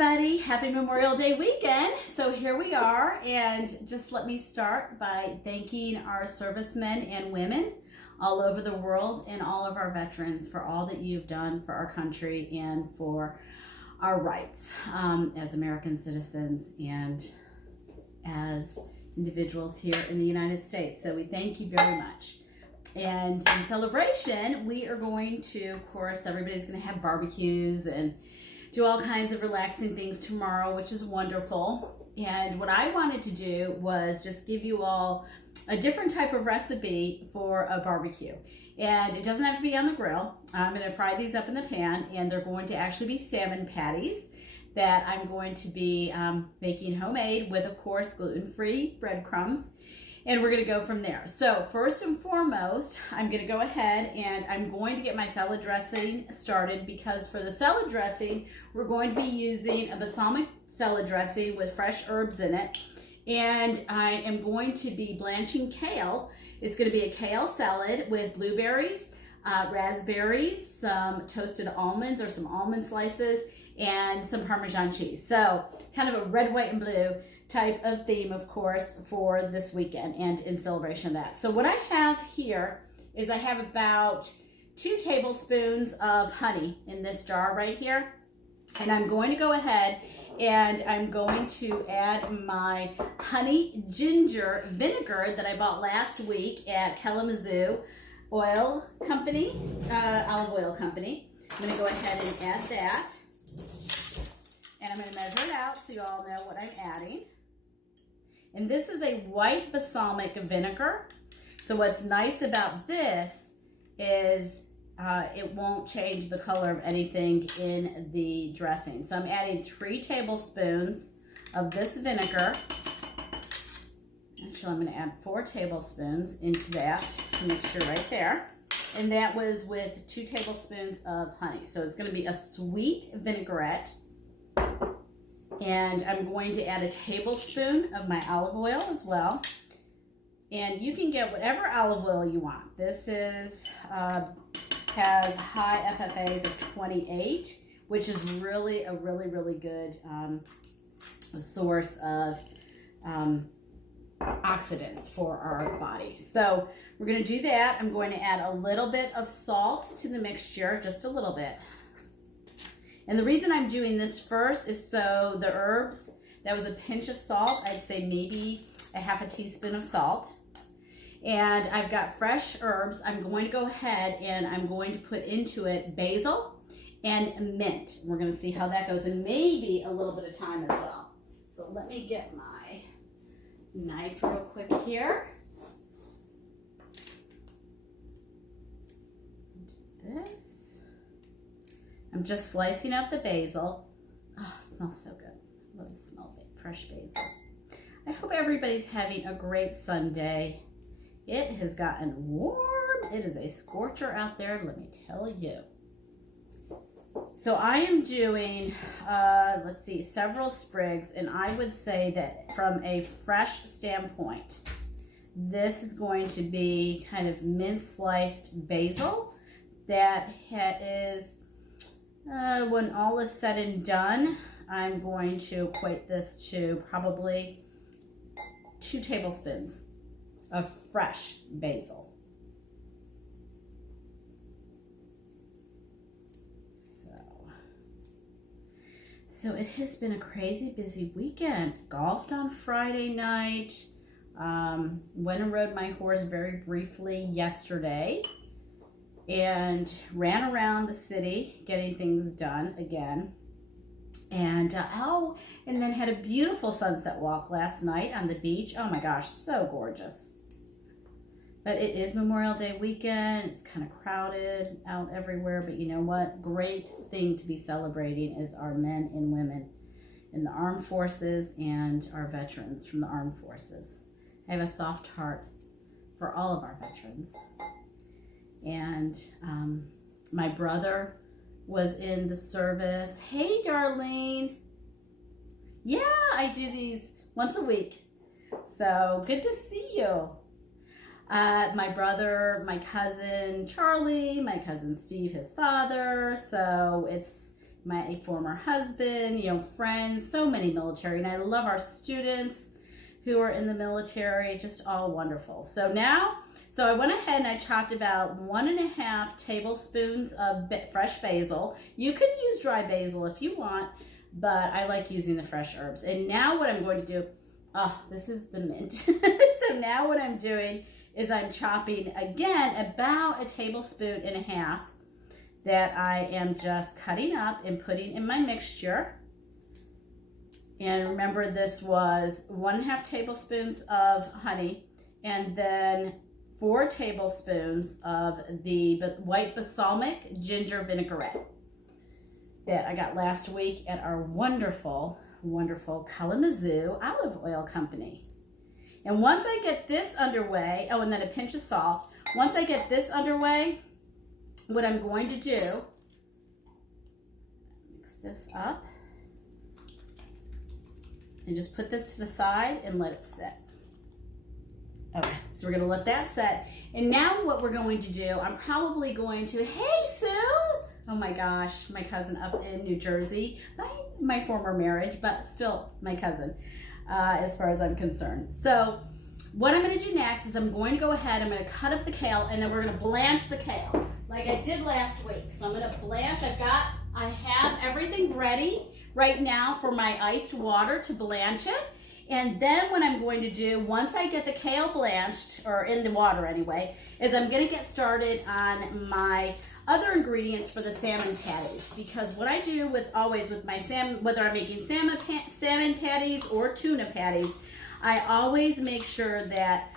everybody. Happy Memorial Day weekend. So here we are, and just let me start by thanking our servicemen and women all over the world and all of our veterans for all that you've done for our country and for our rights as American citizens and as individuals here in the United States. So we thank you very much. And in celebration, we are going to, of course, everybody's going to have barbecues and do all kinds of relaxing things tomorrow, which is wonderful. And what I wanted to do was just give you all a different type of recipe for a barbecue. And it doesn't have to be on the grill. I'm going to fry these up in the pan, and they're going to actually be salmon patties that I'm going to be making homemade with, of course, gluten-free breadcrumbs. And we're going to go from there. So first and foremost, I'm going to go ahead and I'm going to get my salad dressing started, because for the salad dressing, we're going to be using a balsamic salad dressing with fresh herbs in it. And I am going to be blanching kale. It's going to be a kale salad with blueberries, raspberries, some toasted almonds or some almond slices, and some Parmesan cheese. So kind of a red, white, and blue type of theme, of course, for this weekend and in celebration of that. So what I have here is I have about 2 tablespoons of honey in this jar right here. And I'm going to go ahead and I'm going to add my honey ginger vinegar that I bought last week at Kalamazoo Oil Company, Olive Oil Company. I'm going to go ahead and add that. And I'm going to measure it out so you all know what I'm adding. And this is a white balsamic vinegar. So what's nice about this is it won't change the color of anything in the dressing. So I'm adding 3 tablespoons of this vinegar. Actually, I'm going to add 4 tablespoons into that mixture right there. And that was with 2 tablespoons of honey. So it's going to be a sweet vinaigrette. And I'm going to add a tablespoon of my olive oil as well. And you can get whatever olive oil you want. This is has high FFAs of 28, which is really a really good source of oxidants for our body. So we're going to do that. I'm going to add a little bit of salt to the mixture, just a little bit. And the reason I'm doing this first is so the herbs, that was a pinch of salt. I'd say maybe a half a teaspoon of salt. And I've got fresh herbs. I'm going to go ahead and I'm going to put into it basil and mint. We're going to see how that goes, and maybe a little bit of thyme as well. So let me get my knife real quick here. Do this. I'm just slicing up the basil. Oh, it smells so good. I love the smell of fresh basil. I hope everybody's having a great Sunday. It has gotten warm. It is a scorcher out there, let me tell you. So I am doing, let's see, several sprigs, and I would say that from a fresh standpoint, this is going to be kind of minced sliced basil that is, when all is said and done, I'm going to equate this to probably 2 tablespoons of fresh basil. So it has been a crazy busy weekend. Golfed on Friday night. Went and rode my horse very briefly yesterday. And ran around the city getting things done again. And and then had a beautiful sunset walk last night on the beach. Oh my gosh, so gorgeous. But it is Memorial Day weekend. It's kind of crowded out everywhere, but you know what? Great thing to be celebrating is our men and women in the armed forces and our veterans from the armed forces. I have a soft heart for all of our veterans. And my brother was in the service. Hey, Darlene. Yeah, I do these once a week. So good to see you. My brother, my cousin Charlie, my cousin Steve, his father. So it's my former husband, you know, friends, so many military, and I love our students who are in the military, just all wonderful. So I went ahead and I chopped about 1.5 tablespoons of fresh basil. You can use dry basil if you want, but I like using the fresh herbs. And now what I'm going to do, oh, this is the mint. So now what I'm doing is I'm chopping again about 1.5 tablespoons that I am just cutting up and putting in my mixture. And remember, this was 1.5 tablespoons of honey, and then 4 tablespoons of the white balsamic ginger vinaigrette that I got last week at our wonderful, wonderful Kalamazoo olive oil company. And once I get this underway, oh, and then a pinch of salt. Once I get this underway, what I'm going to do, mix this up. And just put this to the side and let it sit. Okay, so we're gonna let that set. And now what we're going to do, I'm probably going to, hey Sue! Oh my gosh, my cousin up in New Jersey, my former marriage, but still my cousin, as far as I'm concerned. So what I'm gonna do next is I'm going to go ahead, I'm gonna cut up the kale, and then we're gonna blanch the kale, like I did last week. So I'm gonna blanch, I have everything ready right now for my iced water to blanch it. And then what I'm going to do, once I get the kale blanched, or in the water anyway, is I'm gonna get started on my other ingredients for the salmon patties. Because what I do always with my salmon, whether I'm making salmon patties or tuna patties, I always make sure that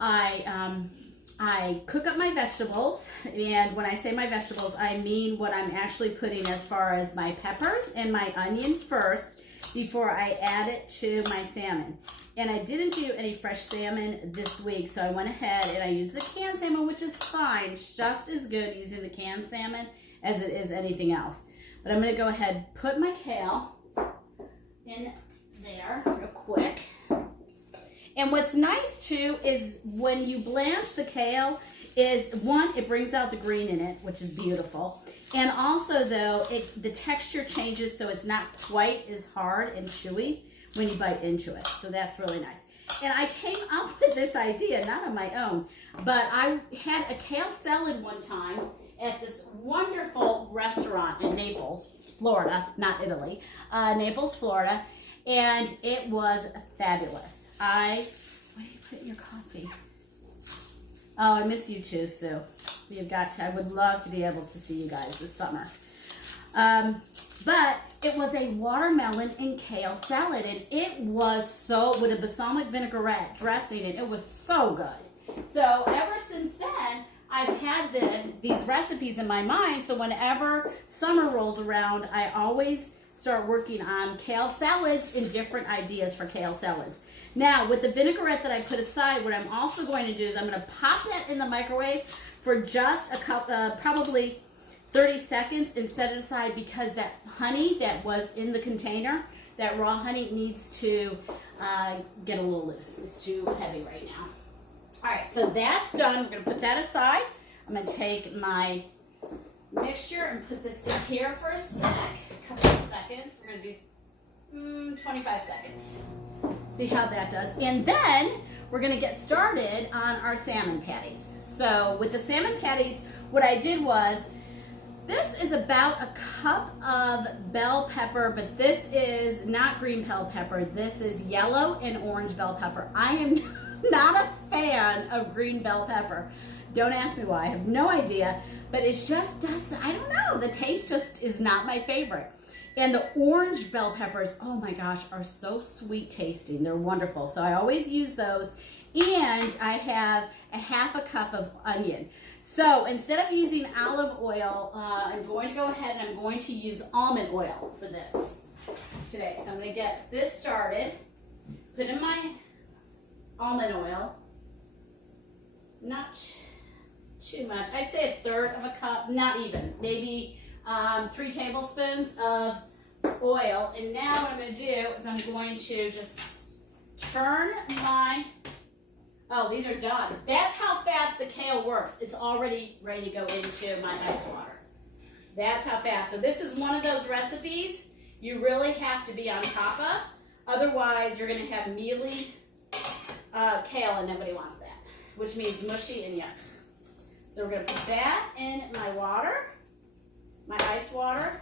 I cook up my vegetables, and when I say my vegetables, I mean what I'm actually putting as far as my peppers and my onion first before I add it to my salmon. And I didn't do any fresh salmon this week, so I went ahead and I used the canned salmon, which is fine. It's just as good using the canned salmon as it is anything else. But I'm going to go ahead and put my kale in there real quick. And what's nice too is when you blanch the kale is, one, it brings out the green in it, which is beautiful. And also though, the texture changes so it's not quite as hard and chewy when you bite into it. So that's really nice. And I came up with this idea, not on my own, but I had a kale salad one time at this wonderful restaurant in Naples, Florida, not Italy, Naples, Florida, and it was fabulous. What do you put in your coffee? Oh, I miss you too, Sue. I would love to be able to see you guys this summer. But it was a watermelon and kale salad, and it was with a balsamic vinaigrette dressing, and it was so good. So ever since then, I've had these recipes in my mind, so whenever summer rolls around, I always start working on kale salads and different ideas for kale salads. Now, with the vinaigrette that I put aside, what I'm also going to do is I'm going to pop that in the microwave for just probably 30 seconds and set it aside, because that honey that was in the container, that raw honey, needs to get a little loose. It's too heavy right now. All right, so that's done. We're going to put that aside. I'm going to take my mixture and put this in here for a couple of seconds. We're going to do 25 seconds. See how that does. And then we're going to get started on our salmon patties. So with the salmon patties, what I did was, this is about a cup of bell pepper, but this is not green bell pepper. This is yellow and orange bell pepper. I am not a fan of green bell pepper. Don't ask me why. I have no idea, but it just does, I don't know. The taste just is not my favorite. And the orange bell peppers, oh my gosh, are so sweet tasting. They're wonderful. So I always use those. And I have a 1/2 cup of onion. So instead of using olive oil, I'm going to go ahead and I'm going to use almond oil for this today. So I'm going to get this started. Put in my almond oil. Not too much. I'd say 1/3 cup, not even. Maybe 3 tablespoons of oil. And now what I'm going to do is I'm going to just turn my, oh, these are done. That's how fast the kale works. It's already ready to go into my ice water. That's how fast. So this is one of those recipes you really have to be on top of. Otherwise, you're going to have mealy kale, and nobody wants that, which means mushy and yuck. So we're going to put that in my water, my ice water,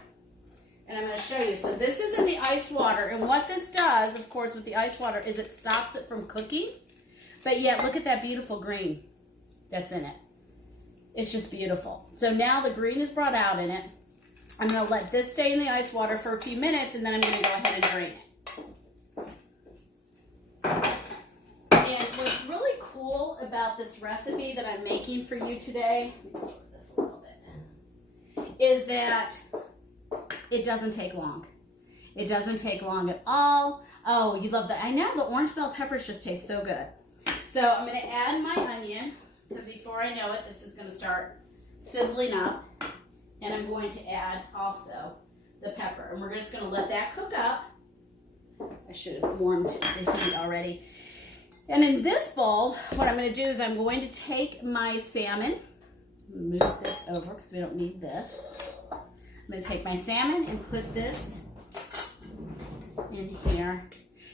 and I'm going to show you. So this is in the ice water, and what this does, of course, with the ice water is it stops it from cooking, but yet look at that beautiful green that's in it. It's just beautiful. So now the green is brought out in it. I'm going to let this stay in the ice water for a few minutes, and then I'm going to go ahead and drain it. And what's really cool about this recipe that I'm making for you today, let me look at this a little bit, is that it doesn't take long. It doesn't take long at all. Oh, you love that. I know the orange bell peppers just taste so good. So I'm going to add my onion, because before I know it, this is going to start sizzling up. And I'm going to add also the pepper. And we're just going to let that cook up. I should have warmed the heat already. And in this bowl, what I'm going to do is I'm going to take my salmon. Move this over because we don't need this. I'm going to take my salmon and put this in here.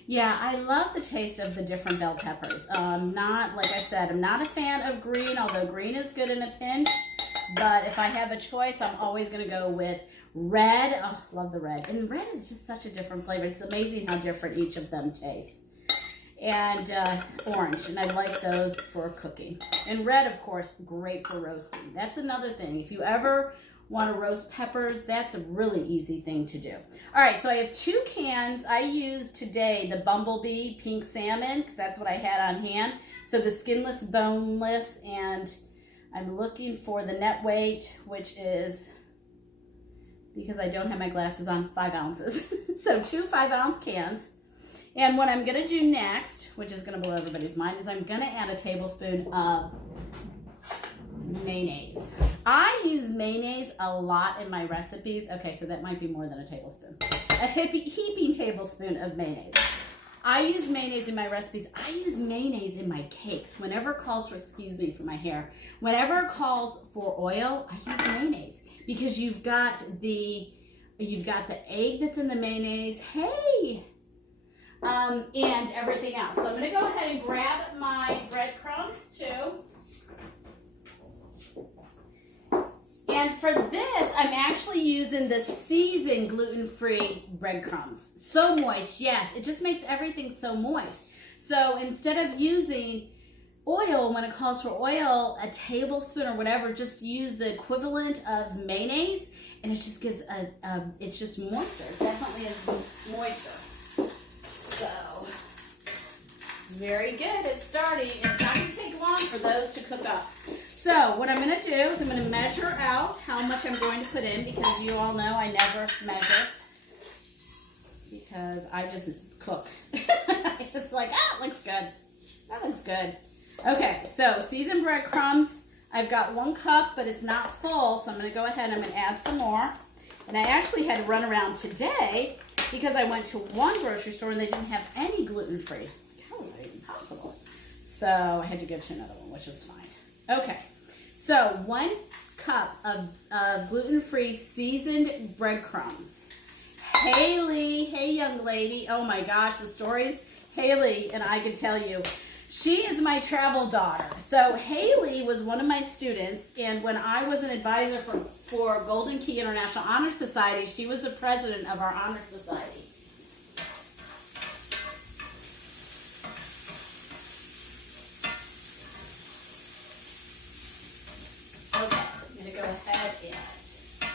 Yeah, I love the taste of the different bell peppers. Not, like I said, I'm not a fan of green, although green is good in a pinch. But if I have a choice, I'm always going to go with red. Oh, love the red. And red is just such a different flavor. It's amazing how different each of them taste. And orange, and I like those for cooking. And red, of course, great for roasting. That's another thing. If you ever want to roast peppers, that's a really easy thing to do. All right, so I have 2 cans. I used today the Bumblebee pink salmon because that's what I had on hand. So the skinless, boneless, and I'm looking for the net weight, which is, because I don't have my glasses on, 5 ounces. So 2 5-ounce cans. And what I'm going to do next, which is going to blow everybody's mind, is I'm going to add a tablespoon of mayonnaise. I use mayonnaise a lot in my recipes. Okay, so that might be more than a tablespoon. A heaping tablespoon of mayonnaise. I use mayonnaise in my recipes. I use mayonnaise in my cakes. Whenever it calls for, excuse me for my hair, whenever it calls for oil, I use mayonnaise because you've got the egg that's in the mayonnaise. Hey! And everything else. So I'm going to go ahead and grab my breadcrumbs too. And for this, I'm actually using the seasoned gluten-free breadcrumbs. So moist, yes. It just makes everything so moist. So instead of using oil, when it calls for oil, a tablespoon or whatever, just use the equivalent of mayonnaise, and it just gives it's just moister. It definitely is moister. So, very good. It's starting. It's not going to take long for those to cook up. So, what I'm going to do is I'm going to measure out how much I'm going to put in, because you all know I never measure because I just cook. It's just like, it looks good. That looks good. Okay, so seasoned breadcrumbs. I've got 1 cup, but it's not full, so I'm going to go ahead and I'm going to add some more. And I actually had to run around today because I went to one grocery store and they didn't have any gluten-free. How is that even possible? So I had to go to another one, which is fine. Okay, so 1 cup of gluten-free seasoned breadcrumbs. Haley, hey young lady, oh my gosh, the stories Haley and I can tell you. She is my travel daughter. So Haley was one of my students, and when I was an advisor for Golden Key International Honor Society, she was the president of our honor society. Okay, I'm going to go ahead and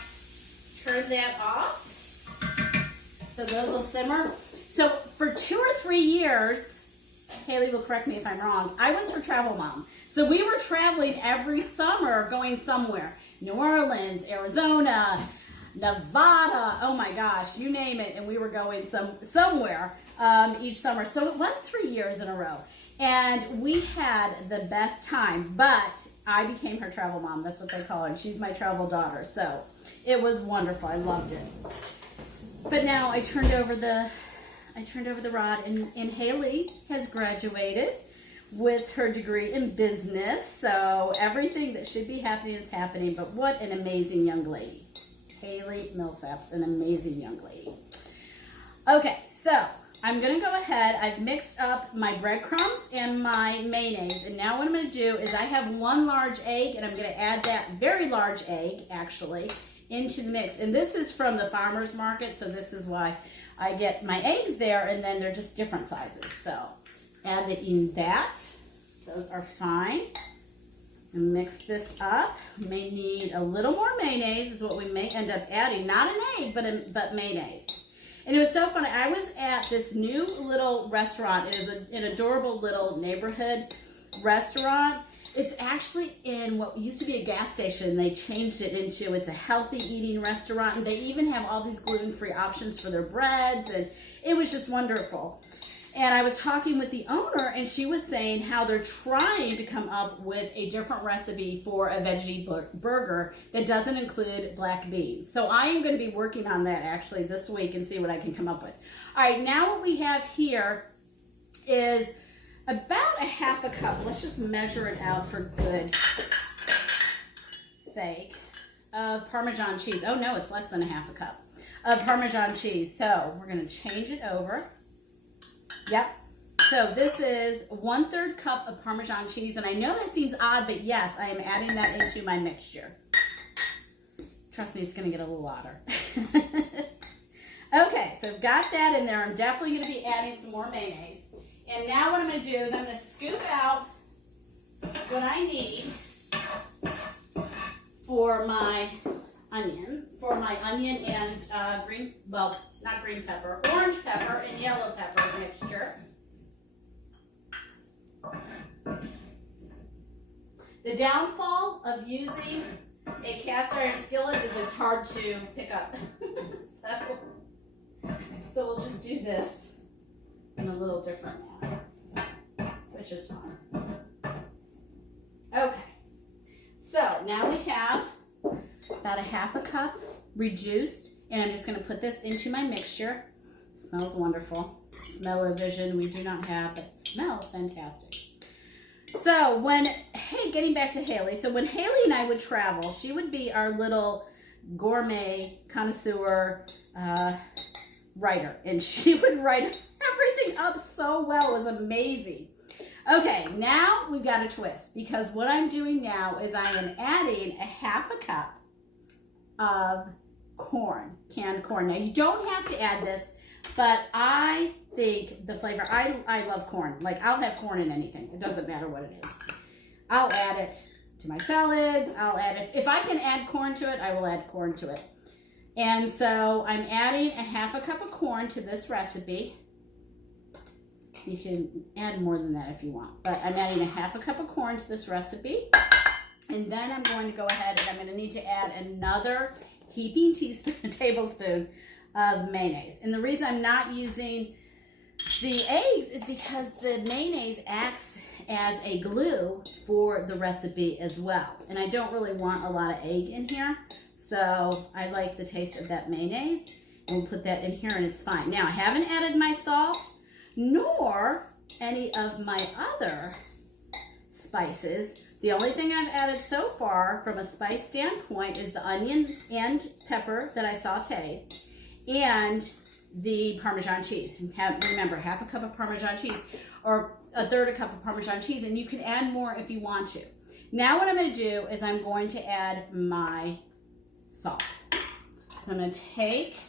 turn that off. So those will simmer. So for 2 or 3 years, Haley will correct me if I'm wrong, I was her travel mom. So we were traveling every summer, going somewhere. New Orleans, Arizona, Nevada, oh my gosh, you name it, and we were going somewhere each summer. So it was 3 years in a row. And we had the best time, but I became her travel mom. That's what they call her. She's my travel daughter. So it was wonderful. I loved it. But now I turned over the rod, and Haley has graduated with her degree in business. So everything that should be happening is happening, but what an amazing young lady. Haley Millsap's an amazing young lady. Okay, so I'm going to go ahead. I've mixed up my breadcrumbs and my mayonnaise. And now what I'm going to do is I have one large egg, and I'm going to add that very large egg, actually, into the mix. And this is from the farmer's market, so this is why I get my eggs there, and then they're just different sizes. So add it in that. Those are fine. And mix this up. We may need a little more mayonnaise is what we may end up adding. Not an egg, but mayonnaise. And it was so funny. I was at this new little restaurant. It is an adorable little neighborhood restaurant. It's actually in what used to be a gas station. They changed it into, it's a healthy eating restaurant. And they even have all these gluten-free options for their breads. And it was just wonderful. And I was talking with the owner, and she was saying how they're trying to come up with a different recipe for a veggie burger that doesn't include black beans. So I am going to be working on that actually this week and see what I can come up with. All right, now what we have here is about a half a cup. Let's just measure it out for good sake of Parmesan cheese. Oh no, it's less than a half a cup of Parmesan cheese. So we're going to change it over. Yep. So this is 1/3 cup of Parmesan cheese. And I know that seems odd, but yes, I am adding that into my mixture. Trust me, it's going to get a little odder. Okay, so I've got that in there. I'm definitely going to be adding some more mayonnaise. And now what I'm going to do is I'm going to scoop out what I need for my onion. And green, well, not green pepper, orange pepper and yellow pepper mixture. The downfall of using a cast iron skillet is it's hard to pick up. So we'll just do this in a little different manner, which is fine. Okay, so now we have about a half a cup reduced, and I'm just going to put this into my mixture. Smells wonderful. Smell-o-vision we do not have, but it smells fantastic. So getting back to Haley, so when Haley and I would travel, she would be our little gourmet connoisseur writer, and she would write everything up so well. It was amazing. Okay, now we've got a twist, because what I'm doing now is I am adding a half a cup of corn, canned corn. Now you don't have to add this, but I think the flavor, I love corn. Like, I'll have corn in anything. It doesn't matter what it is. I'll add it to my salads. I'll add it. If I can add corn to it, I will add corn to it. And so I'm adding a half a cup of corn to this recipe. You can add more than that if you want, but I'm adding a half a cup of corn to this recipe. And then I'm going to go ahead and I'm going to need to add another heaping tablespoon of mayonnaise. And the reason I'm not using the eggs is because the mayonnaise acts as a glue for the recipe as well. And I don't really want a lot of egg in here. So I like the taste of that mayonnaise. And we'll put that in here and it's fine. Now I haven't added my salt nor any of my other spices. The only thing I've added so far from a spice standpoint is the onion and pepper that I sauteed and the Parmesan cheese. Remember, half a cup of Parmesan cheese or 1/3 cup of Parmesan cheese, and you can add more if you want to. Now what I'm going to do is I'm going to add my salt. I'm going to take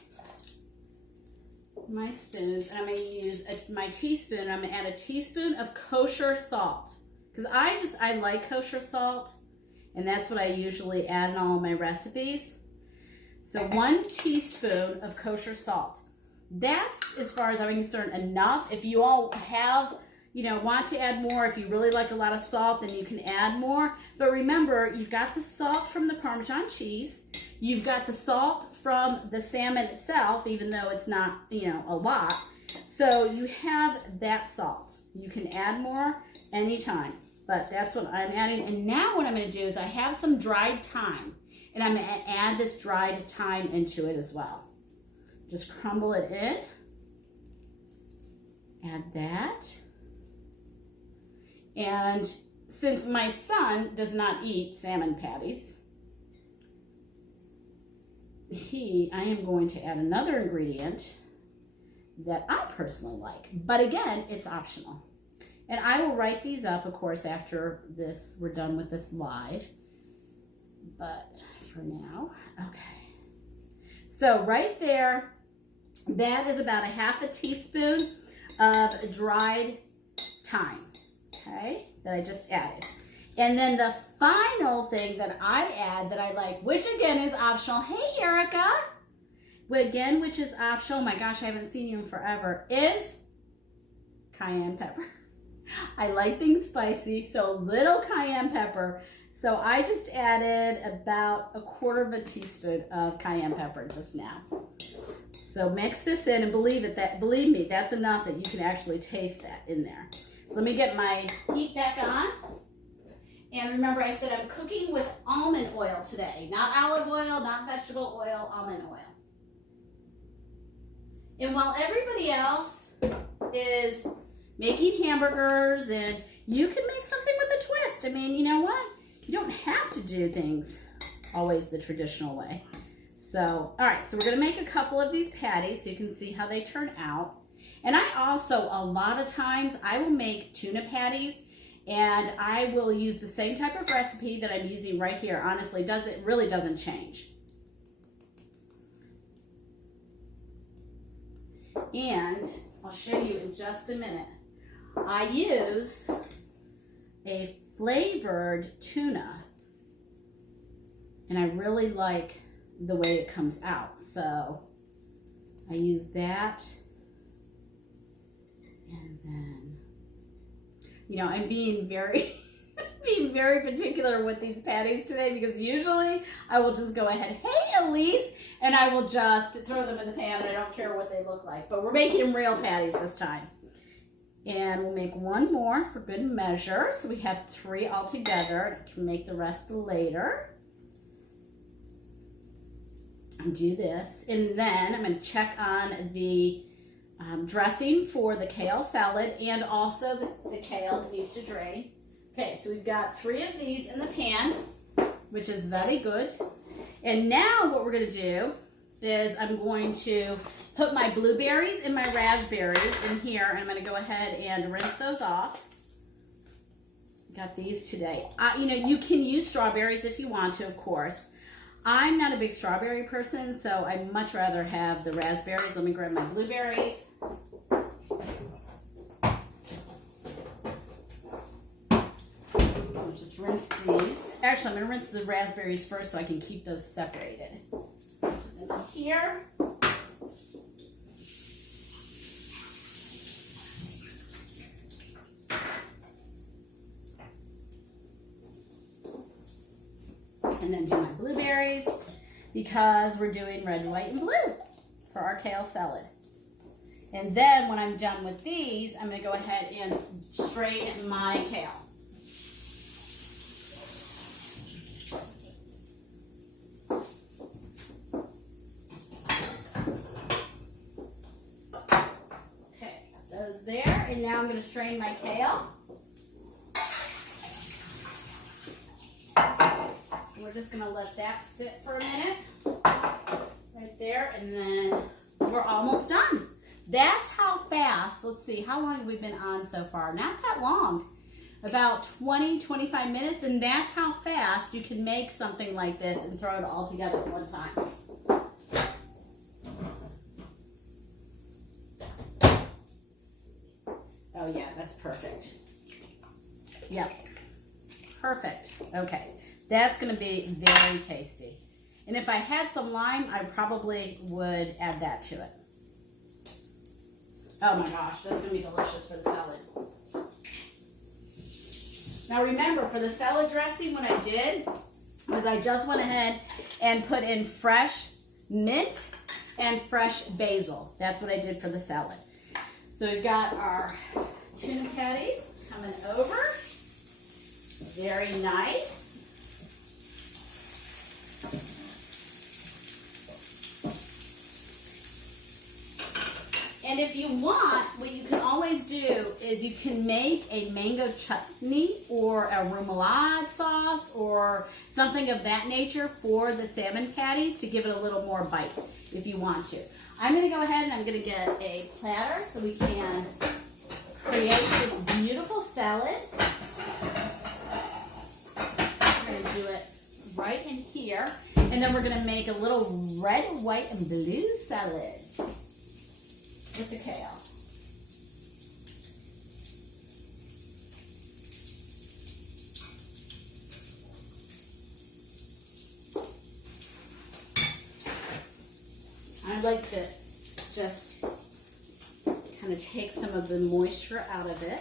my spoons and I'm going to use my teaspoon. I'm going to add a teaspoon of kosher salt. Because I like kosher salt, and that's what I usually add in all of my recipes. So 1 teaspoon of kosher salt. That's, as far as I'm concerned, enough. If you all have, want to add more, if you really like a lot of salt, then you can add more. But remember, you've got the salt from the Parmesan cheese. You've got the salt from the salmon itself, even though it's not, a lot. So you have that salt. You can add more anytime, but that's what I'm adding. And now what I'm going to do is I have some dried thyme, and I'm going to add this dried thyme into it as well. Just crumble it in. Add that. And since my son does not eat salmon patties, I am going to add another ingredient that I personally like. But again, it's optional. And I will write these up, of course, after we're done with this live. But for now, okay. So right there, that is about a half a teaspoon of dried thyme, okay, that I just added. And then the final thing that I add that I like, which again is optional, hey Erica, again, which is optional, oh my gosh, I haven't seen you in forever, is cayenne pepper. I like things spicy, so little cayenne pepper. So I just added about 1/4 teaspoon of cayenne pepper just now. So mix this in, and believe me, that's enough that you can actually taste that in there. So let me get my heat back on. And remember, I said I'm cooking with almond oil today, not olive oil, not vegetable oil, almond oil. And while everybody else is making hamburgers, and you can make something with a twist. I mean, you know what? You don't have to do things always the traditional way. So, all right, so we're gonna make a couple of these patties so you can see how they turn out. And I also, a lot of times, I will make tuna patties, and I will use the same type of recipe that I'm using right here. Honestly, it really doesn't change. And I'll show you in just a minute. I use a flavored tuna, and I really like the way it comes out. So I use that, and then, you know, I'm being very being very particular with these patties today, because usually I will just go ahead, hey Elise, and I will just throw them in the pan and I don't care what they look like. But we're making real patties this time. And we'll make one more for good measure. So we have 3 altogether. I can make the rest later. And do this. And then I'm going to check on the dressing for the kale salad, and also the kale that needs to drain. Okay, so we've got 3 of these in the pan, which is very good. And now what we're going to do is I'm going to put my blueberries and my raspberries in here, and I'm going to go ahead and rinse those off. Got these today. You know, you can use strawberries if you want to, of course. I'm not a big strawberry person, so I'd much rather have the raspberries. Let me grab my blueberries. I'll just rinse these. Actually, I'm going to rinse the raspberries first so I can keep those separated. And then here. And then do my blueberries, because we're doing red, white, and blue for our kale salad. And then when I'm done with these, I'm going to go ahead and strain my kale. Okay, got those there. And now I'm going to strain my kale. We're just going to let that sit for a minute right there, and then we're almost done. That's how fast. Let's see, how long have we been on so far? Not that long, about 20-25 minutes, and that's how fast you can make something like this and throw it all together at one time. Oh yeah, that's perfect. Yep, perfect. Okay. That's going to be very tasty. And if I had some lime, I probably would add that to it. Oh my gosh, that's going to be delicious for the salad. Now remember, for the salad dressing, what I did was I just went ahead and put in fresh mint and fresh basil. That's what I did for the salad. So we've got our tuna patties coming over. Very nice. And if you want, what you can always do is you can make a mango chutney or a remoulade sauce or something of that nature for the salmon patties to give it a little more bite if you want to. I'm going to go ahead and I'm going to get a platter so we can create this beautiful salad. I'm going to do it right in here. And then we're going to make a little red, white, and blue salad with the kale. I like to just kind of take some of the moisture out of it.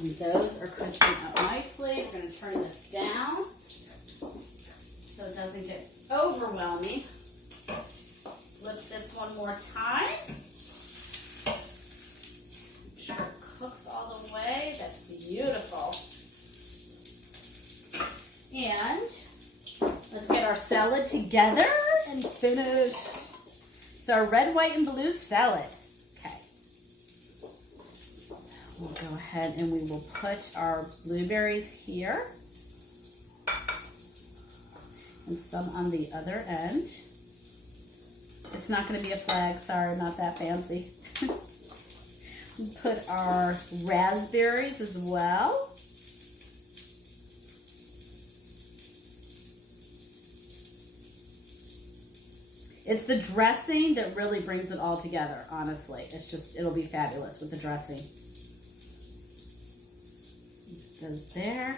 And those are crisping up nicely. We're going to turn this down so it doesn't get overwhelming. Flip this one more time. Make sure it cooks all the way. That's beautiful. And let's get our salad together and finished. So our red, white, and blue salad. We'll go ahead and we will put our blueberries here and some on the other end. It's not going to be a flag, sorry, not that fancy. We'll put our raspberries as well. It's the dressing that really brings it all together, honestly. It's just, it'll be fabulous with the dressing. Goes there.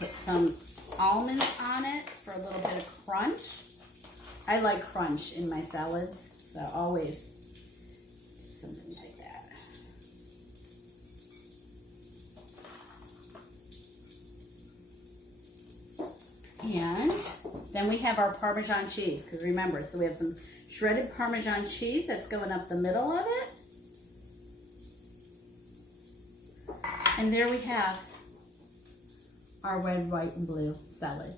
Put some almonds on it for a little bit of crunch. I like crunch in my salads, so always do something like that. And then we have our Parmesan cheese, because remember, so we have some shredded Parmesan cheese that's going up the middle of it. And there we have our red, white, and blue salad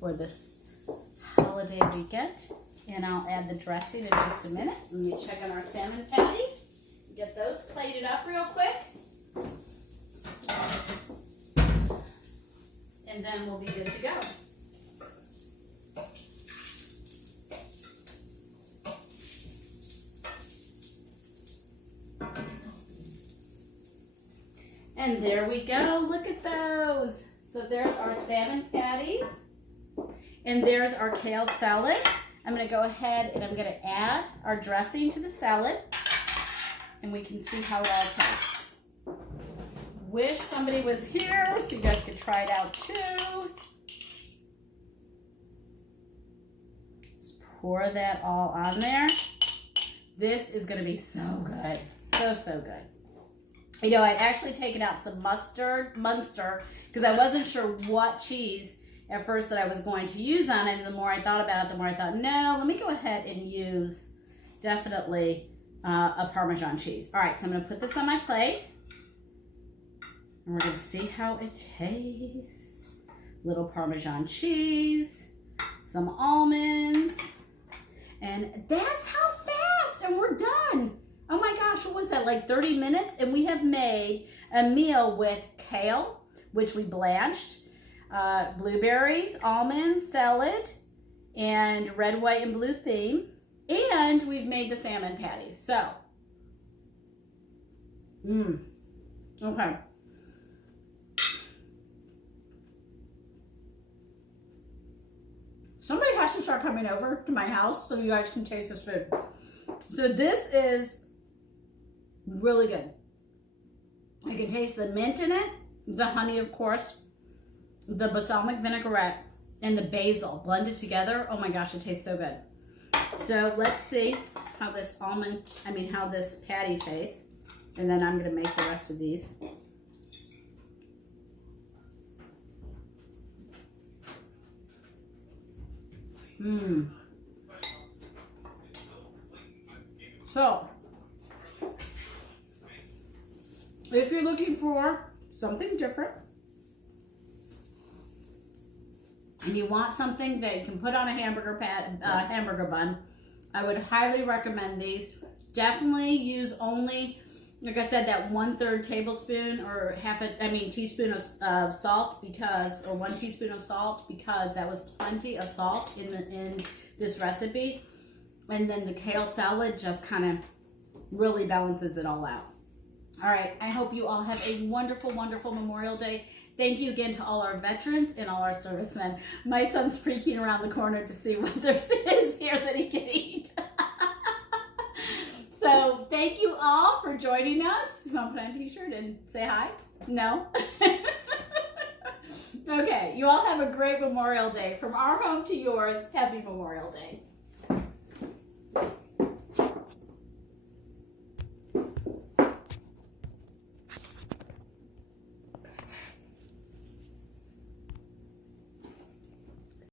for this holiday weekend. And I'll add the dressing in just a minute. Let me check on our salmon patties. Get those plated up real quick. And then we'll be good to go. And there we go. Look at those. So there's our salmon patties. And there's our kale salad. I'm going to go ahead and I'm going to add our dressing to the salad. And we can see how it all tastes. Wish somebody was here so you guys could try it out too. Just pour that all on there. This is going to be so good. So, so good. You know, I'd actually taken out some Munster, because I wasn't sure what cheese at first that I was going to use on it. And the more I thought about it, the more I thought, no, let me go ahead and use definitely a Parmesan cheese. All right, so I'm going to put this on my plate. And we're going to see how it tastes. Little Parmesan cheese, some almonds. And that's how fast, and we're done. Oh my gosh, what was that, like 30 minutes? And we have made a meal with kale, which we blanched, blueberries, almonds, salad, and red, white, and blue theme. And we've made the salmon patties. So, okay. Somebody has to start coming over to my house so you guys can taste this food. So this is really good. I can taste the mint in it, the honey, of course, the balsamic vinaigrette, and the basil blended together. Oh my gosh, it tastes so good. So let's see how this how this patty tastes. And then I'm going to make the rest of these. So, if you're looking for something different and you want something that you can put on a hamburger bun, I would highly recommend these. Definitely use only, like I said, that 1/3 tablespoon or teaspoon of salt, because, or 1 teaspoon of salt, because that was plenty of salt in this recipe. And then the kale salad just kind of really balances it all out. All right, I hope you all have a wonderful, wonderful Memorial Day. Thank you again to all our veterans and all our servicemen. My son's freaking around the corner to see what there is here that he can eat. So thank you all for joining us. You want to put on a t-shirt and say hi? No? Okay, you all have a great Memorial Day. From our home to yours, happy Memorial Day.